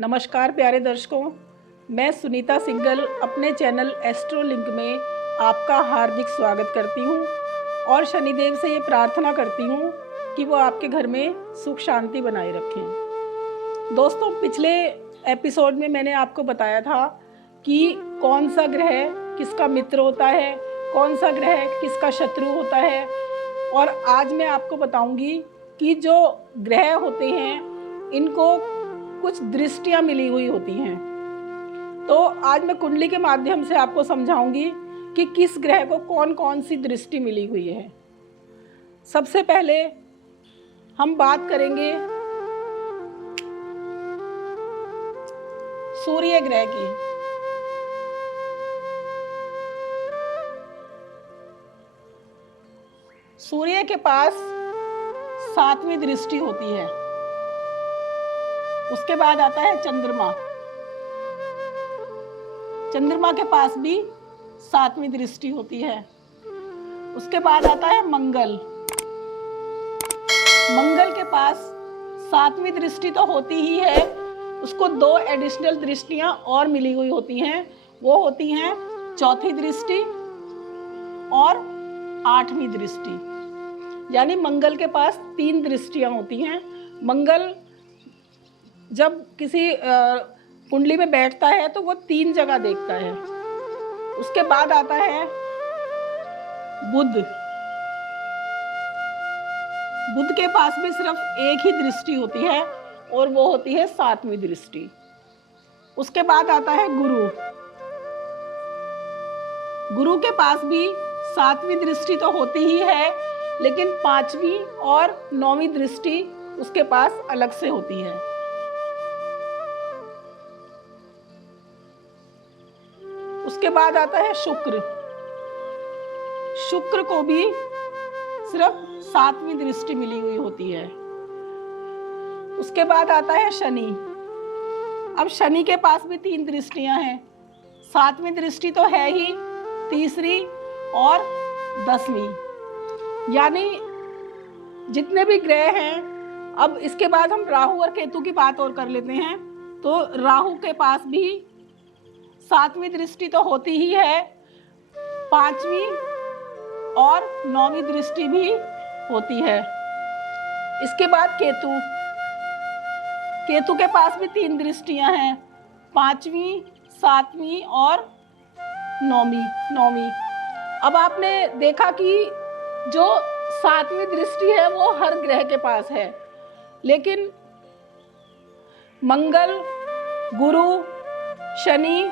नमस्कार प्यारे दर्शकों, मैं सुनीता सिंगल अपने चैनल एस्ट्रो लिंक में आपका हार्दिक स्वागत करती हूं और शनिदेव से ये प्रार्थना करती हूं कि वो आपके घर में सुख शांति बनाए रखें। दोस्तों, पिछले एपिसोड में मैंने आपको बताया था कि कौन सा ग्रह किसका मित्र होता है, कौन सा ग्रह किसका शत्रु होता है, और आज मैं आपको बताऊंगी कि जो ग्रह होते हैं इनको कुछ दृष्टियां मिली हुई होती हैं। तो आज मैं कुंडली के माध्यम से आपको समझाऊंगी कि किस ग्रह को कौन कौन सी दृष्टि मिली हुई है। सबसे पहले हम बात करेंगे सूर्य ग्रह की। सूर्य के पास 7वीं दृष्टि होती है। उसके बाद आता है चंद्रमा। चंद्रमा के पास भी 7वीं दृष्टि होती है। उसके बाद आता है मंगल। मंगल के पास 7वीं दृष्टि तो होती ही है, उसको 2 एडिशनल दृष्टियां और मिली हुई होती हैं। वो होती हैं चौथी दृष्टि और 8वीं दृष्टि। यानी मंगल के पास 3 दृष्टियां होती हैं। मंगल जब किसी कुंडली में बैठता है तो वो 3 जगह देखता है। उसके बाद आता है बुध। बुध के पास भी सिर्फ एक ही दृष्टि होती है और वो होती है 7वीं दृष्टि। उसके बाद आता है गुरु। गुरु के पास भी 7वीं दृष्टि तो होती ही है, लेकिन 5वीं और 9वीं दृष्टि उसके पास अलग से होती है। उसके बाद आता है शुक्र। शुक्र को भी सिर्फ 7वीं दृष्टि मिली हुई होती है। उसके बाद आता है शनि। अब शनि के पास भी 3 दृष्टियां हैं। 7वीं दृष्टि तो है ही, तीसरी और 10वीं। यानी जितने भी ग्रह हैं, अब इसके बाद हम राहु और केतु की बात और कर लेते हैं। तो राहु के पास भी 7वीं दृष्टि तो होती ही है, 5वीं और 9वीं दृष्टि भी होती है। इसके बाद केतु। केतु के पास भी 3 दृष्टियां हैं, 5वीं, 7वीं और 9वीं। अब आपने देखा कि जो 7वीं दृष्टि है वो हर ग्रह के पास है, लेकिन मंगल, गुरु, शनि,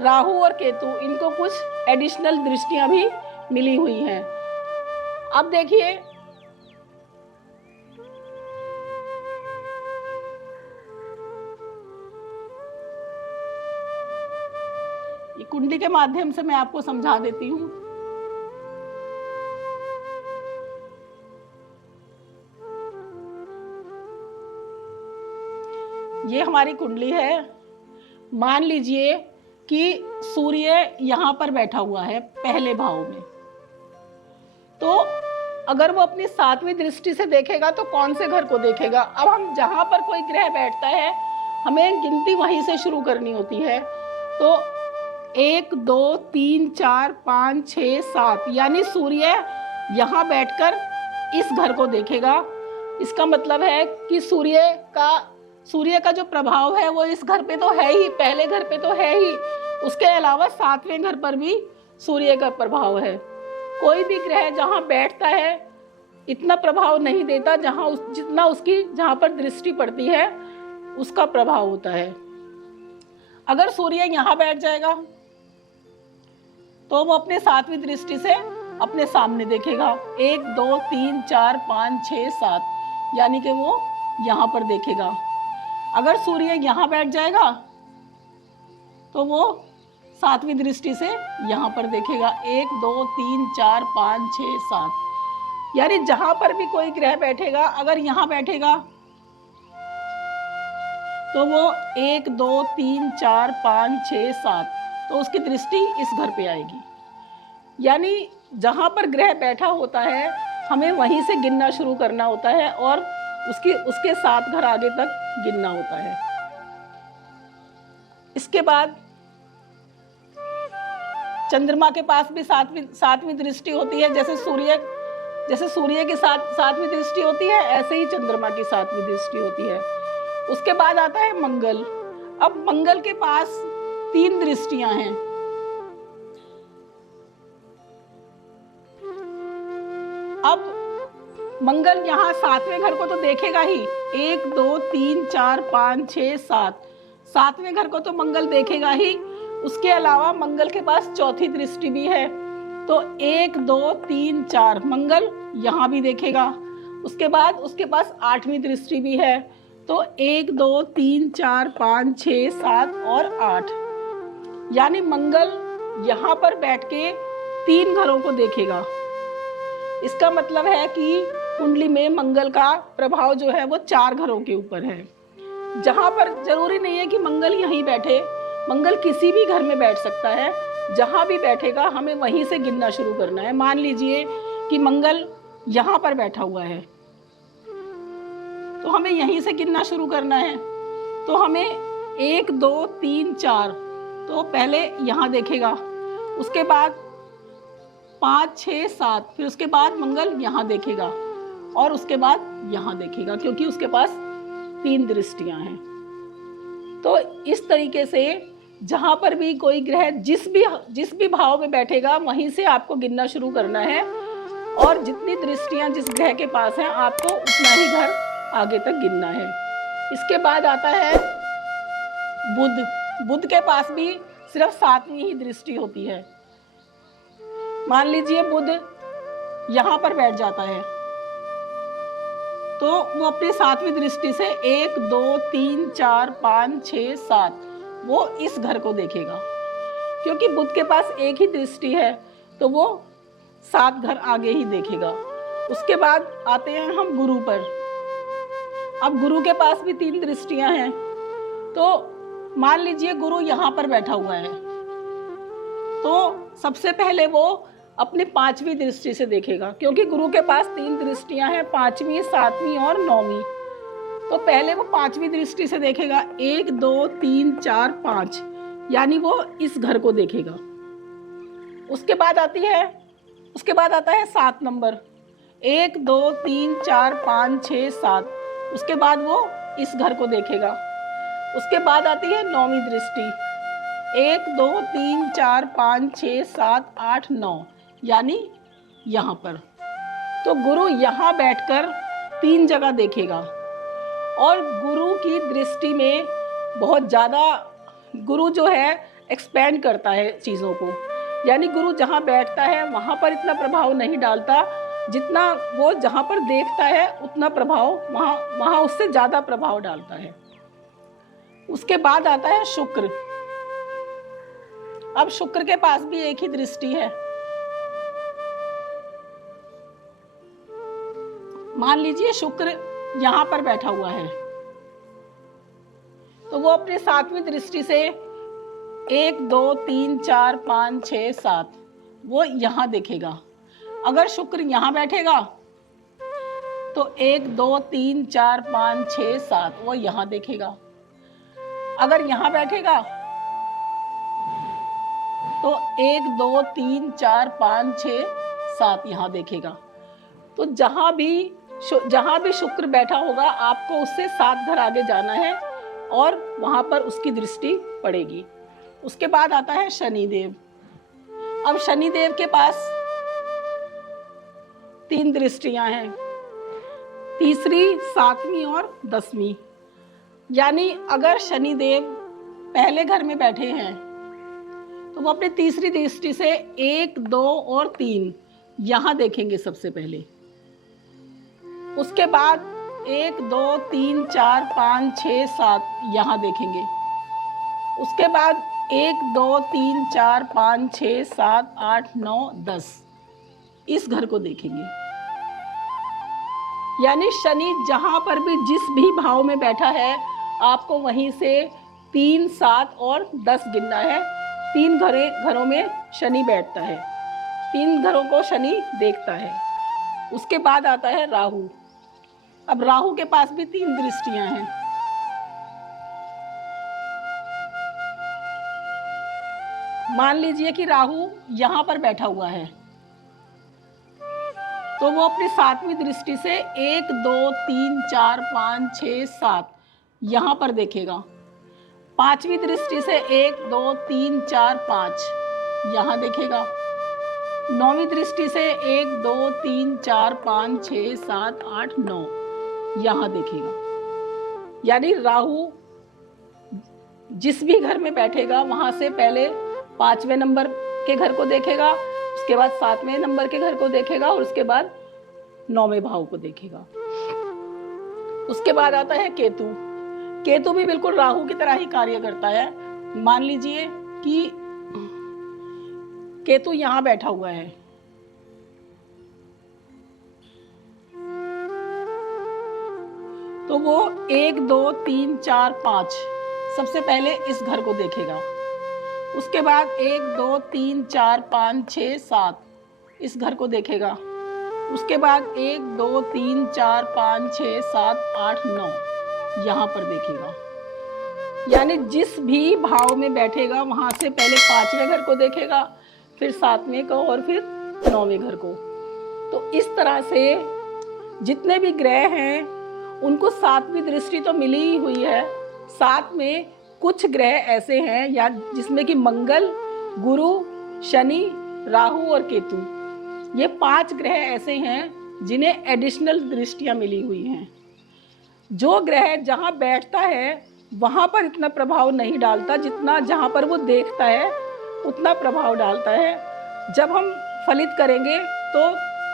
राहु और केतु, इनको कुछ एडिशनल दृष्टियां भी मिली हुई हैं। अब देखिए, ये कुंडली के माध्यम से मैं आपको समझा देती हूँ। ये हमारी कुंडली है। मान लीजिए कि सूर्य यहाँ पर बैठा हुआ है पहले भाव में, तो अगर वो अपनी 7वीं दृष्टि से देखेगा तो कौन से घर को देखेगा। अब हम जहाँ पर कोई ग्रह बैठता है हमें गिनती वहीं से शुरू करनी होती है। तो 1 2 3 4 5 6 7, यानी सूर्य यहाँ बैठकर इस घर को देखेगा। इसका मतलब है कि सूर्य का जो प्रभाव है वो इस घर पे तो है ही, पहले घर पे तो है ही, उसके अलावा 7वें घर पर भी सूर्य का प्रभाव है। कोई भी ग्रह जहां बैठता है इतना प्रभाव नहीं देता जितना उसकी जहां पर दृष्टि पड़ती है उसका प्रभाव होता है। अगर सूर्य यहां बैठ जाएगा तो वो अपने 7वीं दृष्टि से अपने सामने देखेगा। 1 2 3 4 5 6 7, यानी कि वो यहां पर देखेगा। अगर सूर्य यहाँ बैठ जाएगा तो वो 7वीं दृष्टि से यहाँ पर देखेगा। 1 2 3 4 5 6 7, यानी जहां पर भी कोई ग्रह बैठेगा, अगर यहाँ बैठेगा तो वो 1 2 3 4 5 6 7, तो उसकी दृष्टि इस घर पे आएगी। यानी जहां पर ग्रह बैठा होता है हमें वहीं से गिनना शुरू करना होता है और उसके 7 घर आगे तक गिनना होता है। इसके बाद चंद्रमा के पास भी सातवीं दृष्टि होती है। जैसे सूर्य की सातवीं दृष्टि होती है, ऐसे ही चंद्रमा की सातवीं दृष्टि होती है। उसके बाद आता है मंगल। अब मंगल के पास 3 दृष्टियां हैं। अब मंगल यहाँ 7वें घर को तो देखेगा ही, 1 2 3 4 5 6 7, 7वें घर को तो मंगल देखेगा ही। उसके अलावा मंगल के पास चौथी दृष्टि भी है, तो 1 2 3 4 मंगल यहाँ भी देखेगा। उसके बाद उसके पास 8वीं दृष्टि भी है, तो 1 2 3 4 5 6 7 और 8, यानी मंगल यहाँ पर बैठ के 3 घरों को देखेगा। इसका मतलब है कि कुंडली में मंगल का प्रभाव जो है वो 4 घरों के ऊपर है। जहाँ पर जरूरी नहीं है कि मंगल यहीं बैठे, मंगल किसी भी घर में बैठ सकता है। जहाँ भी बैठेगा हमें वहीं से गिनना शुरू करना है। मान लीजिए कि मंगल यहाँ पर बैठा हुआ है, तो हमें यहीं से गिनना शुरू करना है। तो हमें 1 2 3 4, तो पहले यहाँ देखेगा, उसके बाद 5 6 7, फिर उसके बाद मंगल यहाँ देखेगा और उसके बाद यहाँ देखेगा, क्योंकि उसके पास 3 दृष्टियां हैं। तो इस तरीके से जहां पर भी कोई ग्रह जिस भी भाव में बैठेगा वहीं से आपको गिनना शुरू करना है, और जितनी दृष्टियां जिस ग्रह के पास हैं आपको उतना ही घर आगे तक गिनना है। इसके बाद आता है बुध के पास भी सिर्फ 7वीं ही दृष्टि होती है। मान लीजिए बुध यहाँ पर बैठ जाता है, तो वो अपनी 7वीं दृष्टि से 1 2 3 4 5 6 7 वो इस घर को देखेगा। क्योंकि बुध के पास एक ही दृष्टि है तो वो 7 घर आगे ही देखेगा। उसके बाद आते हैं हम गुरु पर। अब गुरु के पास भी 3 दृष्टियां हैं, तो मान लीजिए गुरु यहाँ पर बैठा हुआ है, तो सबसे पहले वो अपने 5वीं दृष्टि से देखेगा, क्योंकि गुरु के पास 3 दृष्टियां हैं, 5वीं 7वीं और 9वीं। तो पहले वो 5वीं दृष्टि से देखेगा, 1 2 3 4 5, यानी वो इस घर को देखेगा। उसके बाद आता है 7 नंबर, 1 2 3 4 5 6 7, उसके बाद वो इस घर को देखेगा। उसके बाद आती है 9वीं दृष्टि, 1 2 3 4 5 6 7 8 9, यानी यहाँ पर। तो गुरु यहाँ बैठकर 3 जगह देखेगा, और गुरु की दृष्टि में बहुत ज़्यादा गुरु जो है एक्सपेंड करता है चीज़ों को, यानी गुरु जहाँ बैठता है वहाँ पर इतना प्रभाव नहीं डालता, जितना वो जहाँ पर देखता है उतना प्रभाव वहाँ उससे ज़्यादा प्रभाव डालता है। उसके बाद आता है शुक्र। अब शुक्र के पास भी एक ही दृष्टि है। मान लीजिए शुक्र यहाँ पर बैठा हुआ है, तो वो अपने 7वीं दृष्टि से 1 2 3 4 5 6 7 वो यहाँ देखेगा। अगर शुक्र यहाँ बैठेगा तो 1 2 3 4 5 6 7 वो यहाँ देखेगा। अगर यहाँ बैठेगा तो 1 2 3 4 5 6 7 यहाँ देखेगा। तो जहाँ भी शुक्र बैठा होगा आपको उससे 7 घर आगे जाना है और वहां पर उसकी दृष्टि पड़ेगी। उसके बाद आता है शनिदेव। अब शनिदेव के पास 3 दृष्टियां हैं, 3री 7वीं और 10वीं। यानी अगर शनिदेव पहले घर में बैठे हैं तो वो अपनी 3री दृष्टि से 1 2 और 3 यहाँ देखेंगे सबसे पहले। उसके बाद 1 2 3 4 5 6 7 यहाँ देखेंगे। उसके बाद 1 2 3 4 5 6 7 8 9 10 इस घर को देखेंगे। यानी शनि जहां पर भी जिस भी भाव में बैठा है आपको वहीं से 3 7 और 10 गिनना है। 3 घरों में शनि बैठता है, 3 घरों को शनि देखता है। उसके बाद आता है राहु। अब राहु के पास भी 3 दृष्टियां हैं। मान लीजिए कि राहु यहाँ पर बैठा हुआ है, तो वो अपनी 7वीं दृष्टि से 1 2 3 4 5 6 7 यहाँ पर देखेगा। 5वीं दृष्टि से 1 2 3 4 5 यहाँ देखेगा। 9वीं दृष्टि से 1 2 3 4 5 6 7 8 9 यहाँ देखेगा। यानी राहु जिस भी घर में बैठेगा वहां से पहले 5वें नंबर के घर को देखेगा, उसके बाद 7वें नंबर के घर को देखेगा और उसके बाद 9वें भाव को देखेगा। उसके बाद आता है केतु। केतु भी बिल्कुल राहु की तरह ही कार्य करता है। मान लीजिए कि केतु यहां बैठा हुआ है, तो वो 1 2 3 4 5 सबसे पहले इस घर को देखेगा। उसके बाद 1 2 3 4 5 6 7 इस घर को देखेगा। उसके बाद 1 2 3 4 5 6 7 8 9 यहाँ पर देखेगा। यानी जिस भी भाव में बैठेगा वहां से पहले 5वें घर को देखेगा, फिर 7वें को और फिर 9वें घर को। तो इस तरह से जितने भी ग्रह हैं उनको 7वीं दृष्टि तो मिली ही हुई है। साथ में कुछ ग्रह ऐसे हैं या जिसमें कि मंगल, गुरु, शनि, राहु और केतु, ये 5 ग्रह ऐसे हैं जिन्हें एडिशनल दृष्टियां मिली हुई हैं। जो ग्रह जहां बैठता है वहां पर इतना प्रभाव नहीं डालता जितना जहां पर वो देखता है उतना प्रभाव डालता है। जब हम फलित करेंगे तो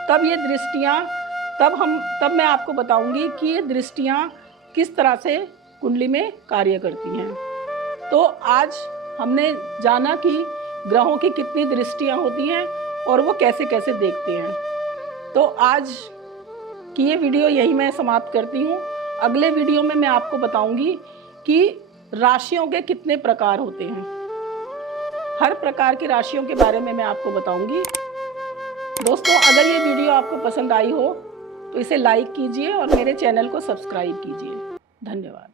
तब ये दृष्टियां तब मैं आपको बताऊंगी कि ये दृष्टियां किस तरह से कुंडली में कार्य करती हैं। तो आज हमने जाना कि ग्रहों की कितनी दृष्टियां होती हैं और वो कैसे कैसे देखते हैं। तो आज की ये वीडियो यही मैं समाप्त करती हूँ। अगले वीडियो में मैं आपको बताऊंगी कि राशियों के कितने प्रकार होते हैं। हर प्रकार की राशियों के बारे में मैं आपको बताऊंगी। दोस्तों, अगर ये वीडियो आपको पसंद आई हो तो इसे लाइक कीजिए और मेरे चैनल को सब्सक्राइब कीजिए। धन्यवाद।